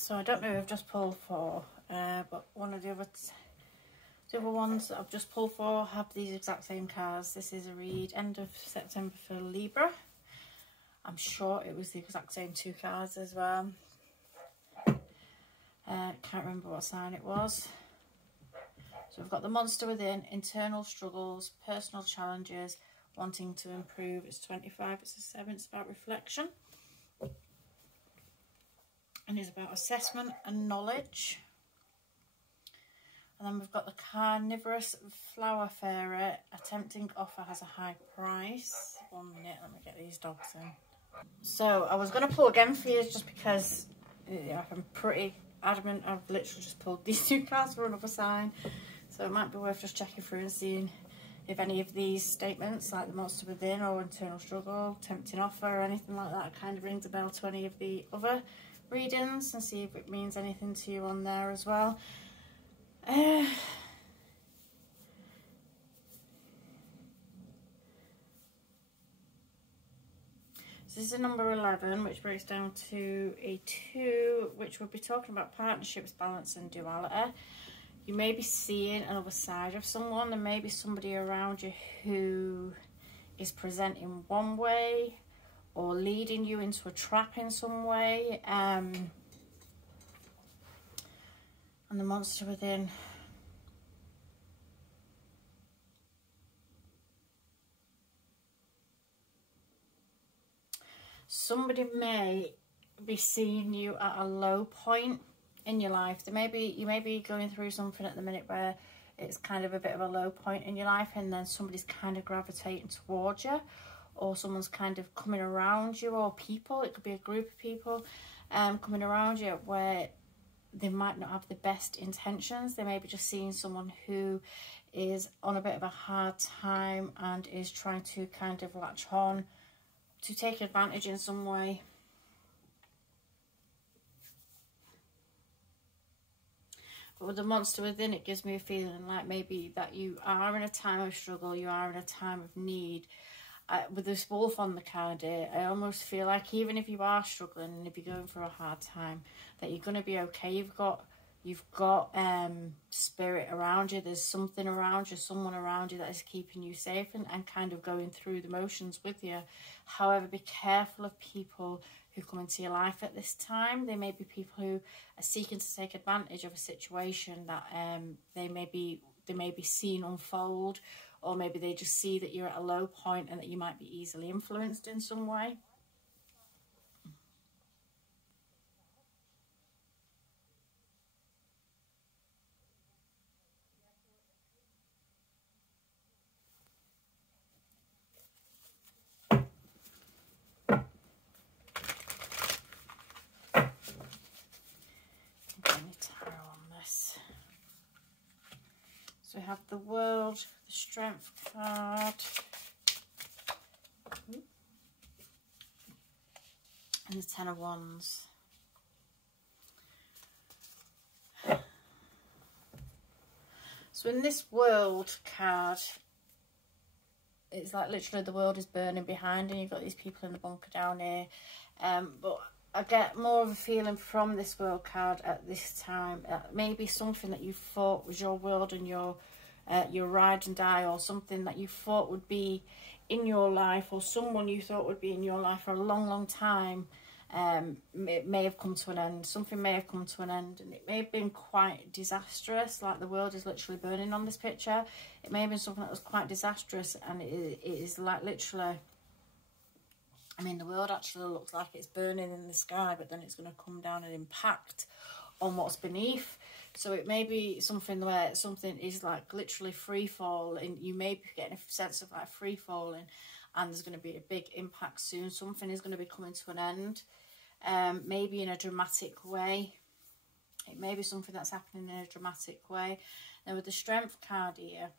So I don't know if I've just pulled for, but one of the other ones that I've just pulled for have these exact same cards. This is a read end of September for Libra. I'm sure it was the exact same 2 cards as well. Can't remember what sign it was. So we've got the monster within, internal struggles, personal challenges, wanting to improve. It's 25, it's a 7, it's about reflection. And it's about assessment and knowledge. And then we've got the carnivorous flower fairer. A tempting offer has a high price. 1 minute, let me get these dogs in. So I was going to pull again for you just because I'm pretty adamant I've literally just pulled these 2 cards for another sign. So it might be worth just checking through and seeing if any of these statements, like the monster within or internal struggle, tempting offer or anything like that, kind of rings a bell to any of the other readings, and see if it means anything to you on there as well. So this is a number 11, which breaks down to a 2, which would be talking about partnerships, balance and duality. You may be seeing another side of someone. There may be somebody around you who is presenting one way or leading you into a trap in some way. And the monster within. Somebody may be seeing you at a low point in your life. You may be going through something at the minute where it's kind of a bit of a low point in your life, and then somebody's kind of gravitating towards you, or someone's kind of coming around you, or people, it could be a group of people coming around you where they might not have the best intentions. They may be just seeing someone who is on a bit of a hard time and is trying to kind of latch on to take advantage in some way. But with the monster within, it gives me a feeling like maybe that you are in a time of struggle, you are in a time of need. With this wolf on the card here, I almost feel like even if you are struggling and if you're going through a hard time, that you're going to be okay. You've got spirit around you. There's something around you, someone around you that is keeping you safe and kind of going through the motions with you. However, be careful of people who come into your life at this time. They may be people who are seeking to take advantage of a situation that they may be seeing unfold, or maybe they just see that you're at a low point and that you might be easily influenced in some way. So we have the World, the Strength card, and the Ten of Wands. So in this World card, it's like literally the world is burning behind, and you've got these people in the bunker down here. But I get more of a feeling from this World card at this time, maybe something that you thought was your world and your ride and die, or something that you thought would be in your life, or someone you thought would be in your life for a long time. It may have come to an end. Something may have come to an end, and it may have been quite disastrous. Like the world is literally burning on this picture. It may have been something that was quite disastrous, and it is like literally, I mean, the world actually looks like it's burning in the sky, but then it's going to come down and impact on what's beneath. So it may be something where something is like literally free falling. You may be getting a sense of like free falling, and there's going to be a big impact soon. Something is going to be coming to an end, maybe in a dramatic way. It may be something that's happening in a dramatic way. Now with the Strength card here,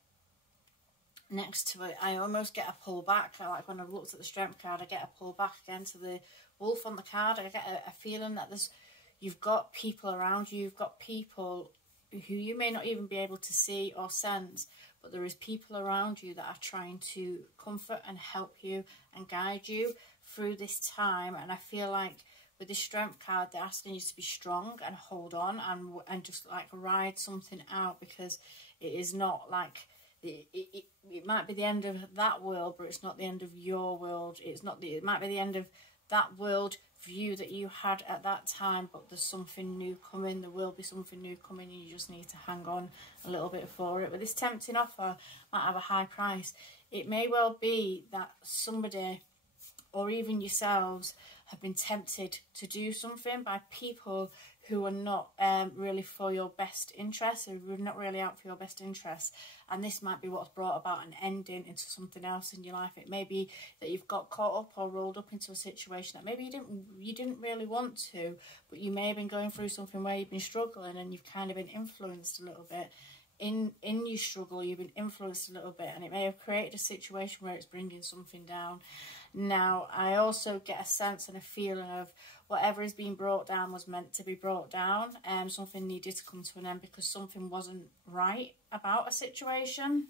next to it, I almost get a pull back. Like when I've looked at the Strength card, I get a pull back again to the wolf on the card. I get a feeling that you've got people around you. You've got people who you may not even be able to see or sense, but there is people around you that are trying to comfort and help you and guide you through this time. And I feel like with this Strength card, they're asking you to be strong and hold on and just like ride something out, because it is not like it might be the end of that world, but it's not the end of your world. It might be the end of that world view that you had at that time, but there's something new coming. There will be something new coming, and you just need to hang on a little bit for it. But this tempting offer might have a high price. It may well be that somebody, or even yourselves, have been tempted to do something by people who are not really for your best interest, who are not really out for your best interest. And this might be what's brought about an ending into something else in your life. It may be that you've got caught up or rolled up into a situation that maybe you didn't really want to, but you may have been going through something where you've been struggling, and you've kind of been influenced a little bit. In your struggle, you've been influenced a little bit, and it may have created a situation where it's bringing something down. Now, I also get a sense and a feeling of whatever is being brought down was meant to be brought down, and something needed to come to an end because something wasn't right about a situation.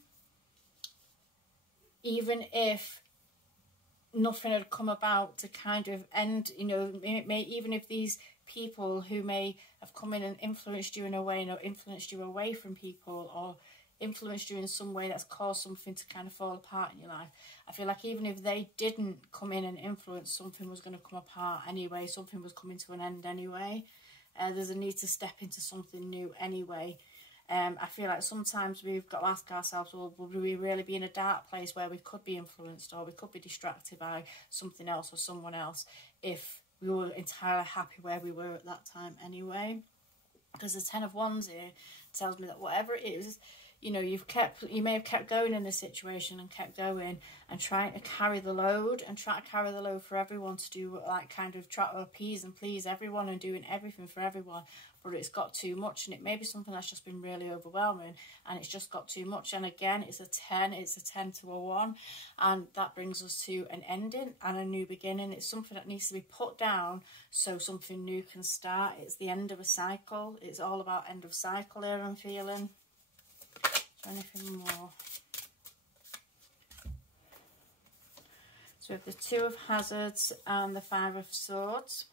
Even if nothing had come about to kind of end, you know, even if these people who may have come in and influenced you in a way, you know, influenced you away from people, or influenced you in some way that's caused something to kind of fall apart in your life. I feel like even if they didn't come in and influence, something was going to come apart anyway. Something was coming to an end anyway. There's a need to step into something new anyway. I feel like sometimes we've got to ask ourselves, well, would we really be in a dark place where we could be influenced, or we could be distracted by something else or someone else, if we were entirely happy where we were at that time anyway? Because the Ten of Wands here tells me that whatever it is, you know, you may have kept going in this situation and kept going and trying to carry the load for everyone, to do like kind of try to appease and please everyone and doing everything for everyone, but it's got too much, and it may be something that's just been really overwhelming, and it's just got too much. And again, it's a 10 to a 1, and that brings us to an ending and a new beginning. It's something that needs to be put down so something new can start. It's the end of a cycle. It's all about end of cycle here, I'm feeling. Anything more? So we have the Two of Hazards and the Five of Swords.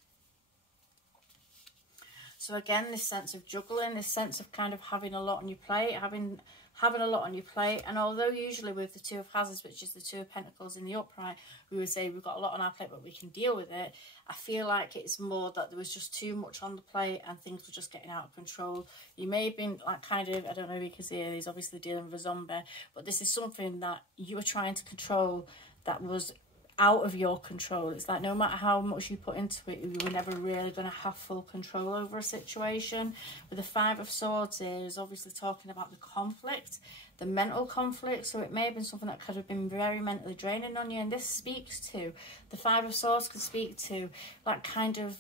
So again, this sense of juggling, this sense of kind of having a lot on your plate, having a lot on your plate. And although usually with the Two of Hazards, which is the Two of Pentacles in the upright, we would say we've got a lot on our plate, but we can deal with it. I feel like it's more that there was just too much on the plate and things were just getting out of control. You may have been like kind of, I don't know if you can see, he's obviously dealing with a zombie, but this is something that you were trying to control that was out of your control. It's like no matter how much you put into it, you were never really going to have full control over a situation. With the Five of Swords here is obviously talking about the conflict, the mental conflict. So it may have been something that could have been very mentally draining on you, and this speaks to, the Five of Swords can speak to like kind of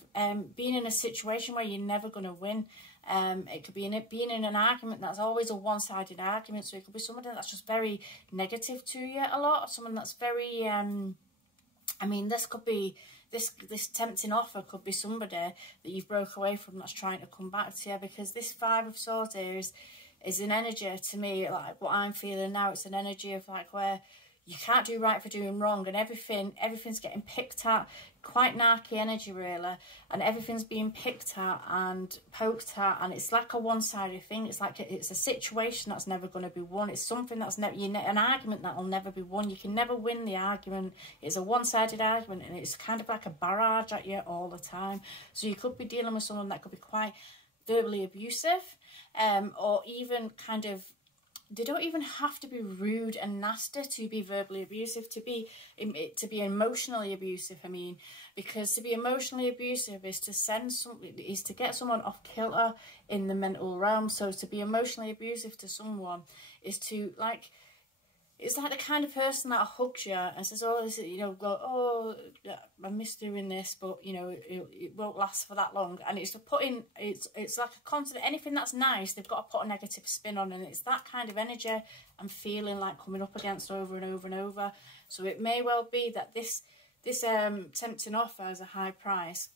being in a situation where you're never going to win. It could be being in an argument that's always a one-sided argument. So it could be somebody that's just very negative to you a lot, or someone that's very I mean, this could be, this tempting offer could be somebody that you've broke away from that's trying to come back to you, because this Five of Swords here is an energy to me, like what I'm feeling now. It's an energy of like where you can't do right for doing wrong, and everything's getting picked at, quite narky energy really, and everything's being picked at and poked at, and it's like a one-sided thing. It's like it's a situation that's never going to be won. It's something that's never, an argument that will never be won. You can never win the argument. It's a one-sided argument, and it's kind of like a barrage at you all the time. So you could be dealing with someone that could be quite verbally abusive, or even kind of, they don't even have to be rude and nasty to be verbally abusive, to be emotionally abusive. I mean, because to be emotionally abusive is to get someone off kilter in the mental realm. So to be emotionally abusive to someone is to like, it's like the kind of person that hugs you and says, oh, this, you know, go, oh, I miss doing this, but, you know, it won't last for that long. And it's it's like a constant, anything that's nice, they've got to put a negative spin on. And it's that kind of energy I'm feeling like coming up against over and over and over. So it may well be that this tempting offer as a high price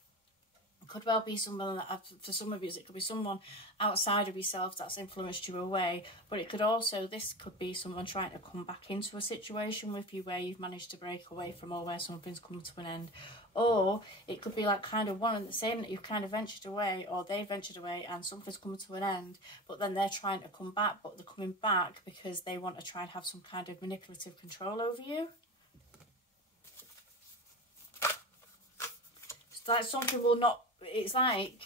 could well be someone that, for some of you, it could be someone outside of yourself that's influenced you away, but it could also, this could be someone trying to come back into a situation with you where you've managed to break away from, or where something's come to an end, Or it could be like kind of one and the same, that you've kind of ventured away, or they ventured away and something's coming to an end, but then they're trying to come back, but they're coming back because they want to try and have some kind of manipulative control over you. It's like something will not, it's like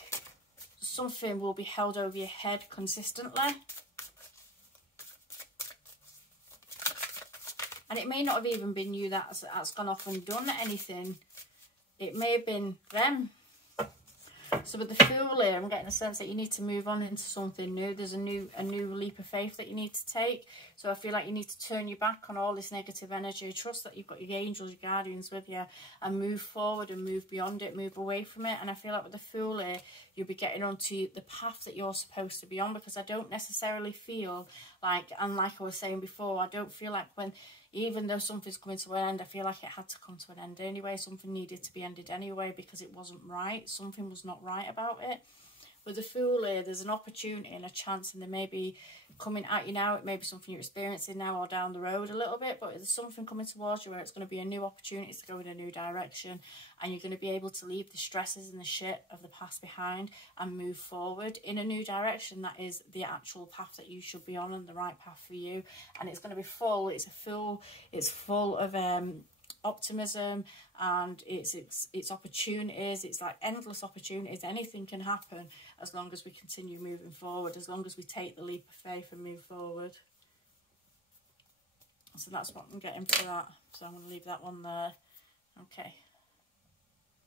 something will be held over your head consistently. And it may not have even been you that's gone off and done anything. It may have been them. So with the Fool here, I'm getting a sense that you need to move on into something new. There's a new leap of faith that you need to take. So I feel like you need to turn your back on all this negative energy. Trust that you've got your angels, your guardians with you, and move forward and move beyond it, move away from it. And I feel like with the Fool here, you'll be getting onto the path that you're supposed to be on, because I don't necessarily feel like, and like I was saying before, I don't feel like when, even though something's coming to an end, I feel like it had to come to an end anyway. Something needed to be ended anyway, because it wasn't right. Something was not right about it. With the Fool here, there's an opportunity and a chance, and they may be coming at you now. It may be something you're experiencing now or down the road a little bit, but there's something coming towards you where it's going to be a new opportunity to go in a new direction, and you're going to be able to leave the stresses and the shit of the past behind and move forward in a new direction that is the actual path that you should be on, and the right path for you. And it's going to be full, it's full of optimism, and it's opportunities. It's like endless opportunities. Anything can happen as long as we continue moving forward, as long as we take the leap of faith and move forward. So that's what I'm getting for that. So I'm going to leave that one there. Okay.